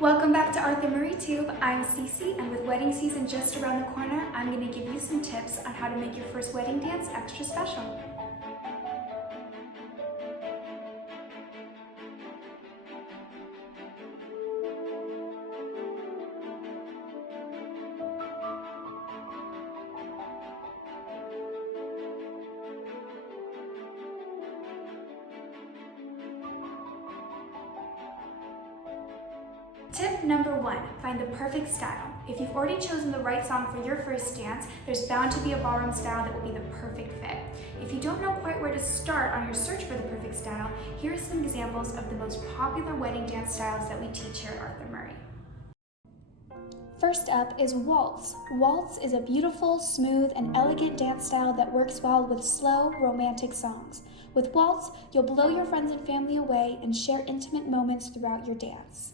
Welcome back to Arthur Murray Tube. I'm Cece, and with wedding season just around the corner, I'm going to give you some tips on how to make your first wedding dance extra special. Tip number 1, find the perfect style. If you've already chosen the right song for your first dance, there's bound to be a ballroom style that will be the perfect fit. If you don't know quite where to start on your search for the perfect style, here are some examples of the most popular wedding dance styles that we teach here at Arthur Murray. First up is waltz. Waltz is a beautiful, smooth, and elegant dance style that works well with slow, romantic songs. With waltz, you'll blow your friends and family away and share intimate moments throughout your dance.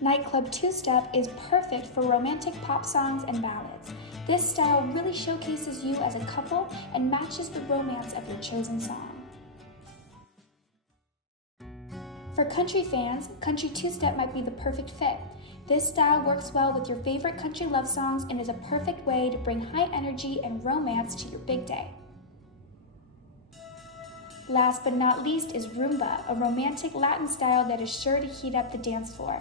Nightclub two-step is perfect for romantic pop songs and ballads. This style really showcases you as a couple and matches the romance of your chosen song. For country fans, country two-step might be the perfect fit. This style works well with your favorite country love songs and is a perfect way to bring high energy and romance to your big day. Last but not least is rumba, a romantic Latin style that is sure to heat up the dance floor.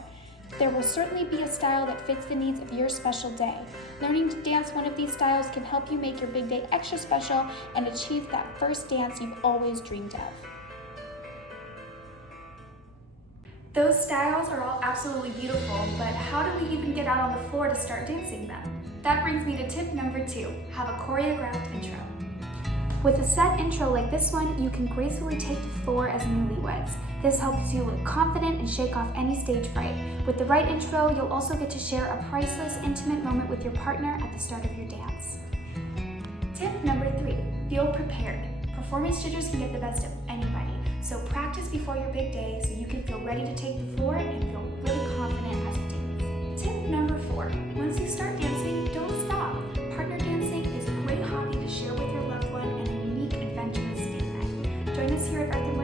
There will certainly be a style that fits the needs of your special day. Learning to dance one of these styles can help you make your big day extra special and achieve that first dance you've always dreamed of. Those styles are all absolutely beautiful, but how do we even get out on the floor to start dancing them? That brings me to tip number 2, have a choreographed intro. With a set intro like this one, you can gracefully take the floor as newlyweds. This helps you look confident and shake off any stage fright. With the right intro, you'll also get to share a priceless, intimate moment with your partner at the start of your dance. Tip number 3, feel prepared. Performance jitters can get the best of anybody, so practice before your big day so you can feel ready to take the floor and feel really confident as you dance. Tip number 4, once you start dancing, don't stop. Partner dancing is a great hobby to share with your loved one and a unique, adventurous date night. Join us here at Arthur